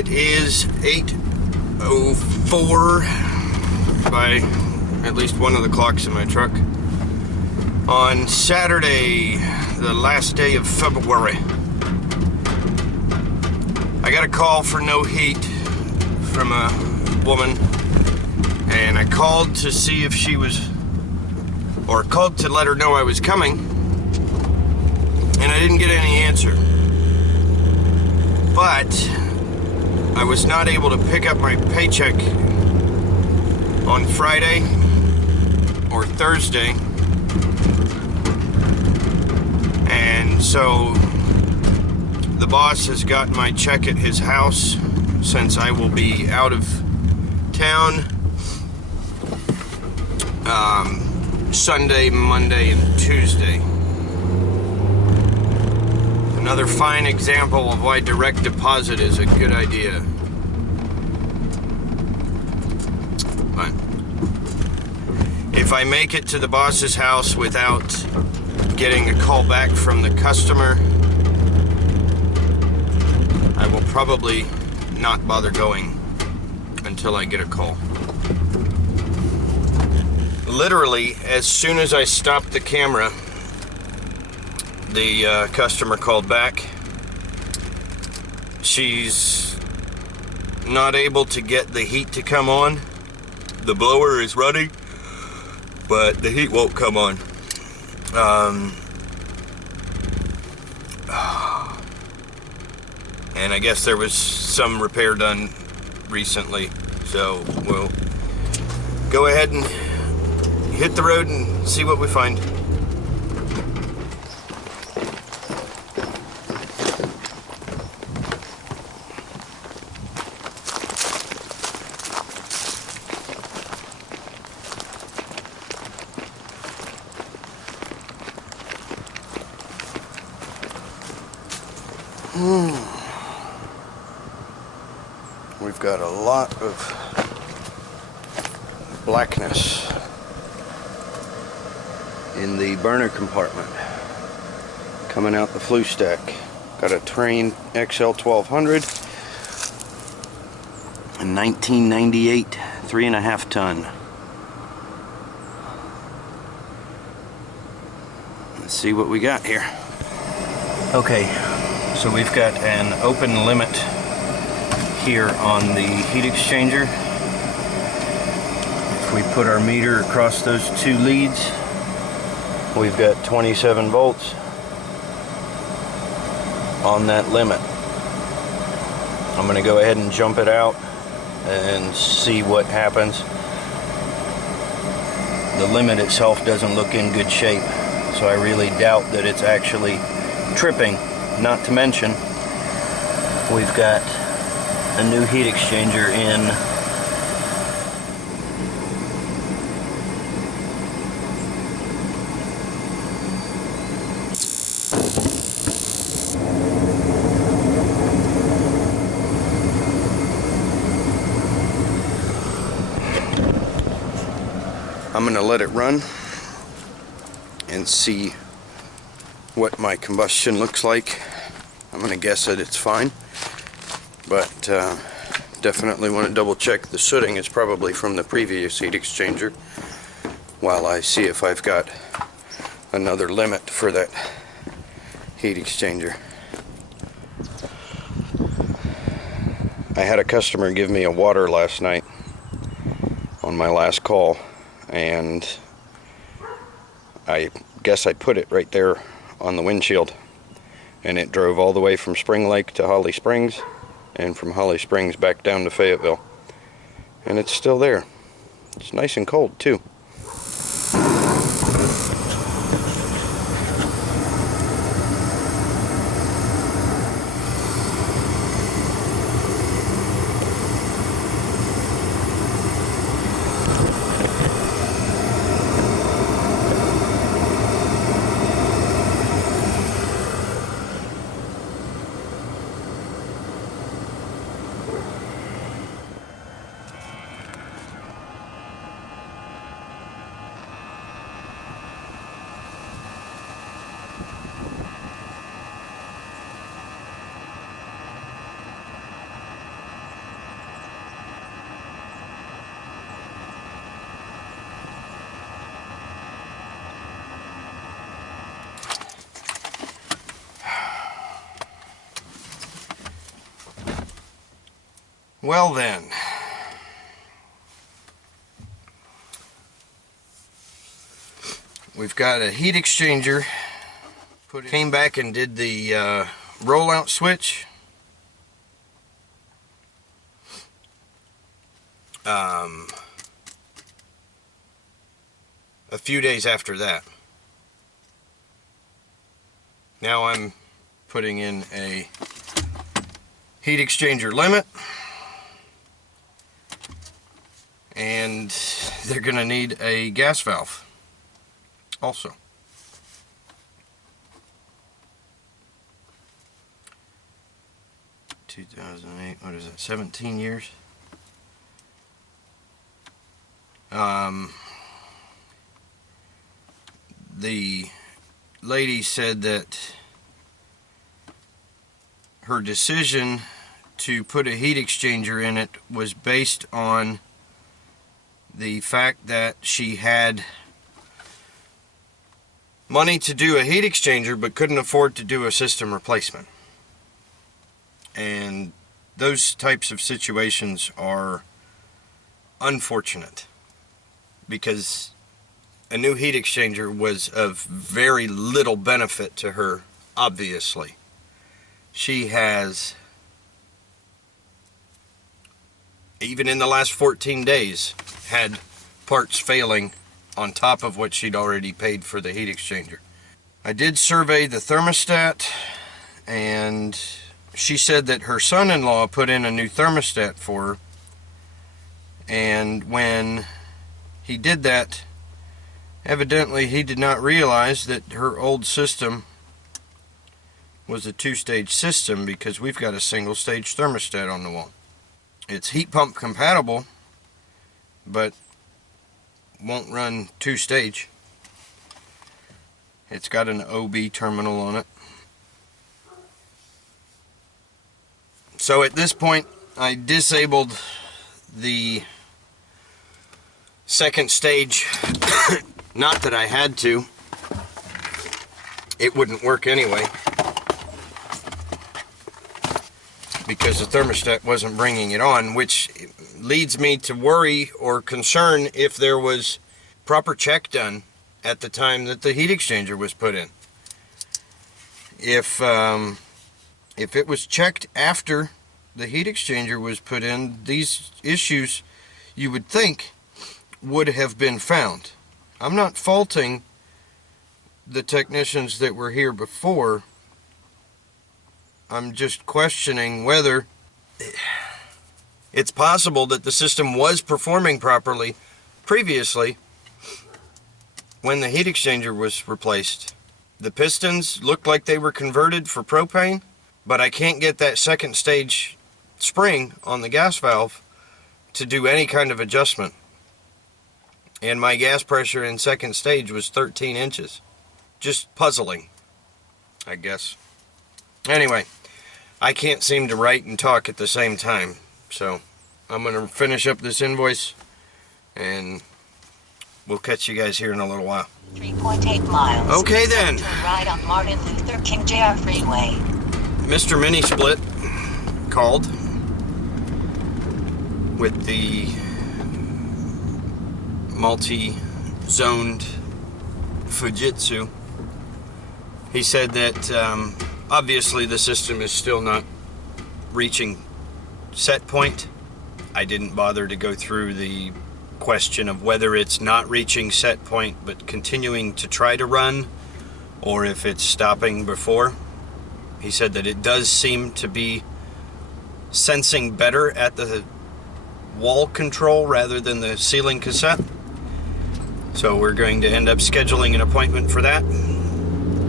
It is 8:04 by at least one of the clocks in my truck on Saturday, the last day of February. I got a call for no heat from a woman, and I called to see if she was, or called to let her know I was coming, and I didn't get any answer. But I was not able to pick up my paycheck on Friday or Thursday, and so the boss has got my check at his house since I will be out of town Sunday, Monday, and Tuesday. Another fine example of why direct deposit is a good idea. But if I make it to the boss's house without getting a call back from the customer, I will probably not bother going until I get a call. Literally, as soon as I stopped the camera, the customer called back. She's not able to get the heat to come on. The blower is running, but the heat won't come on. And I guess there was some repair done recently, so we'll go ahead and hit the road and see what we find. We've got a lot of blackness in the burner compartment coming out the flue stack. Got a Train XL 1200, a 1998 3.5 ton. Let's see what we got here. Okay, so we've got an open limit here on the heat exchanger. If we put our meter across those two leads, we've got 27 volts on that limit. I'm going to go ahead and jump it out and see what happens. The limit itself doesn't look in good shape, so I really doubt that it's actually tripping. Not to mention, we've got a new heat exchanger in. I'm going to let it run and see what my combustion looks like. I'm going to guess that it's fine, but definitely want to double check the sooting. It's probably from the previous heat exchanger, while I see if I've got another limit for that heat exchanger. I had a customer give me a water last night on my last call, and I guess I put it right there on the windshield, and it drove all the way from Spring Lake to Holly Springs, and from Holly Springs back down to Fayetteville, and it's still there. It's nice and cold too. Well then, we've got a heat exchanger. Came back and did the rollout switch. A few days after that. Now I'm putting in a heat exchanger limit, and they're going to need a gas valve also. What is that, 17 years? The lady said that her decision to put a heat exchanger in it was based on the fact that she had money to do a heat exchanger but couldn't afford to do a system replacement. And those types of situations are unfortunate, because a new heat exchanger was of very little benefit to her, obviously. She has, even in the last 14 days, had parts failing on top of what she'd already paid for the heat exchanger. I did survey the thermostat, and she said that her son-in-law put in a new thermostat for her, and when he did that, evidently he did not realize that her old system was a two-stage system, because we've got a single-stage thermostat on the wall. It's heat pump compatible, but won't run two-stage. It's got an OB terminal on it. So at this point, I disabled the second stage. Not that I had to. It wouldn't work anyway, because the thermostat wasn't bringing it on, which leads me to worry or concern if there was proper check done at the time that the heat exchanger was put in. If it was checked after the heat exchanger was put in, these issues, you would think, would have been found. I'm not faulting the technicians that were here before. I'm just questioning whether it's possible that the system was performing properly previously when the heat exchanger was replaced. The pistons looked like they were converted for propane, but I can't get that second stage spring on the gas valve to do any kind of adjustment. And my gas pressure in second stage was 13 inches. Just puzzling, I guess. Anyway, I can't seem to write and talk at the same time, so I'm going to finish up this invoice, and we'll catch you guys here in a little while. 3.8 miles. Okay then. Turn right on Martin Luther King Jr. Freeway. Mr. Mini Split called with the multi-zoned Fujitsu. He said that obviously the system is still not reaching set point. I didn't bother to go through the question of whether it's not reaching set point but continuing to try to run, or if it's stopping before. He said that it does seem to be sensing better at the wall control rather than the ceiling cassette. So we're going to end up scheduling an appointment for that,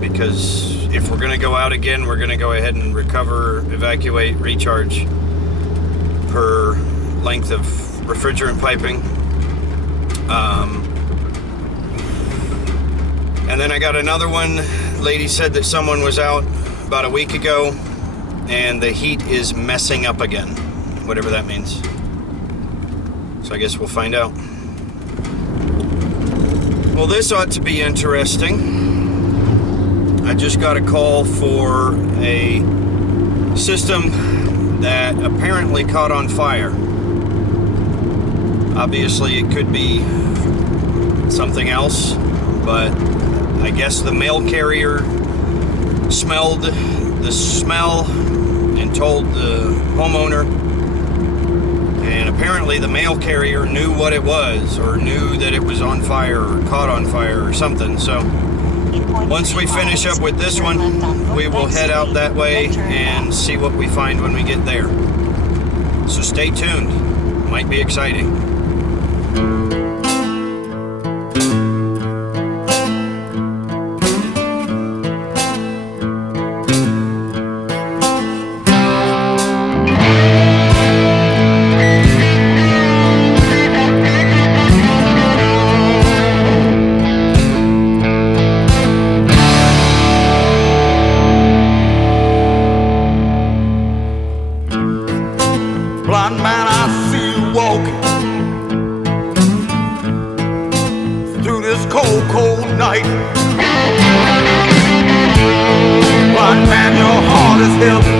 because if we're going to go out again, we're going to go ahead and recover, evacuate, recharge per length of refrigerant piping. And then I got another one. Lady said that someone was out about a week ago and the heat is messing up again, whatever that means. So I guess we'll find out. Well, this ought to be interesting. I just got a call for a system that apparently caught on fire. Obviously it could be something else, but I guess the mail carrier smelled the smell and told the homeowner, and apparently the mail carrier knew what it was, or knew that it was on fire or caught on fire or something. So once we finish up with this one, we will head out that way and see what we find when we get there. So stay tuned, might be exciting. Blind man, I see you walking through this cold, cold night. Blind man, your heart is heavy.